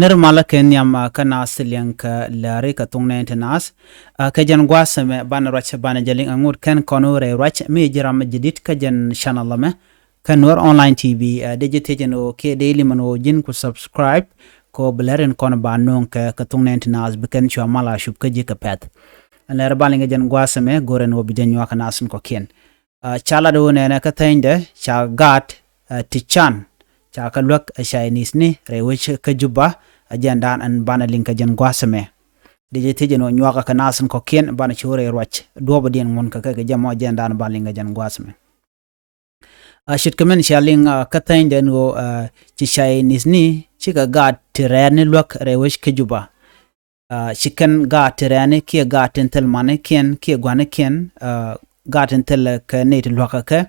nirmala ken yam kana asilian ka lari ka tungne internas ka jan gwasame ban rach ban jaling angur ken konore rach mi jiram jidit ka jan channel me kanur online tv digite o ke daily mano jin ku subscribe ko blaren kon bannon ka tungne internas beken chwa mala shub ka jika pet ler balinga jan gwasame goren wo bijan wa kana asun ko ken chala do ne ka tinde cha gat tichan cha ka lok Chinese ni rewich ka juba ajandan an bana linka jan gwasame digite no nywa ka nasun ko ken bana chure roch dobo den mon ka jamo ajandan balinga jan gwasame ashit kamen shaling ka tinde no chi Chinese ni chika gat tirani lok rewich ka juba chicken gat tirani ki gat entel mane ken ki gwane ken gat entel ka net lok ka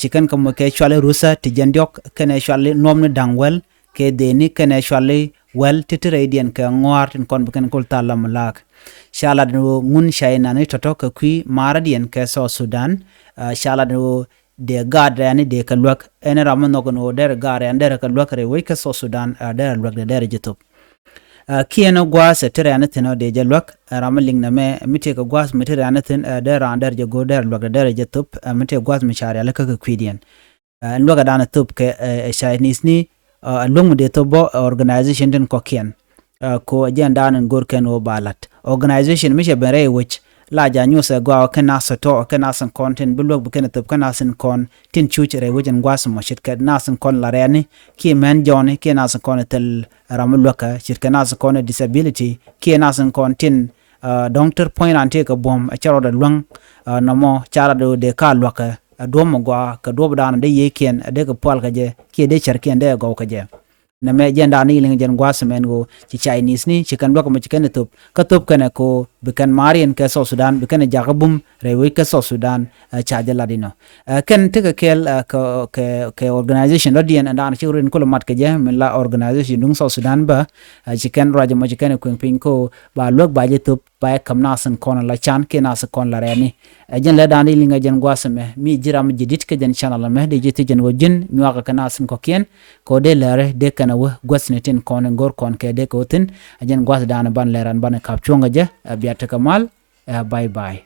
chicken kam ke chwale rusa ti jandiok kene chwale nomne dangwel ke deni kene chwale wel titiradian ka ngwar tin kon beken kol talam lak shala no ngun shaina ne toto ka kwi maradian ke so Sudan shala no de gadre ani de kalwak ene ramon no der gare ander kalwak re we ka so Sudan der lwak der jitop kieno gwas tere anatin de jalwak ramaling na me mite ka gwas mite anatin der ander je go der lwak der jitop mite gwas mishari ala ka kwidian lwak dana tup ke Chinese ni long de to bo organization den kokien ko agenda nan gorken o balat organization mishe bere which la janyo se gwa kana sato kana san content bulok bukene tup kana san kon tin chuchere wujen gwas mo shit ka nasan kon la reni ki men joni ki nasan kon tel ramulwaka shit ka nasan kon disability ki nasan kon tin doctor point ante ka bom a charo da lwang namo chara do de ka lwaka domo gwa ka dobo dana de yeken de ka pal ka je ki de charken de go ka je na me jenda ni ling jen gwasmen go ci Chinese ni ci kan blok mo ci kan top ka top kana ko bekan marian ka so Sudan bekan jagabum rewe ka so Sudan cha jala dino kan tika kel ka organization lodian and an chirin ko mat ka je min la organization dung so Sudan ba ci kan raja mo ci kan ko pin ko ba lok ba je top ba kam nasan kon la chan ke nas kon la reni jen la dani linga jen gwasme mi jiram jidit ka jen channel me de jiti jen wojin mi waka kana sun ko ken ko de lare de kana wo gwasnetin kon ngor kon ke de ko tin jen gwas dana ban leran ban kap chunga je biata kamal bye bye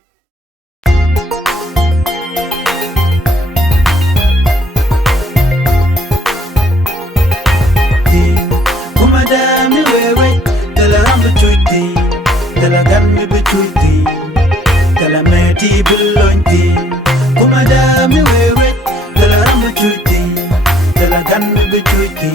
kuma da mi wewe dala rambu chuiti dala gammi bichuiti dala meti bulonti kuma da mi wewe dala rambu chuiti dala gammi bichuiti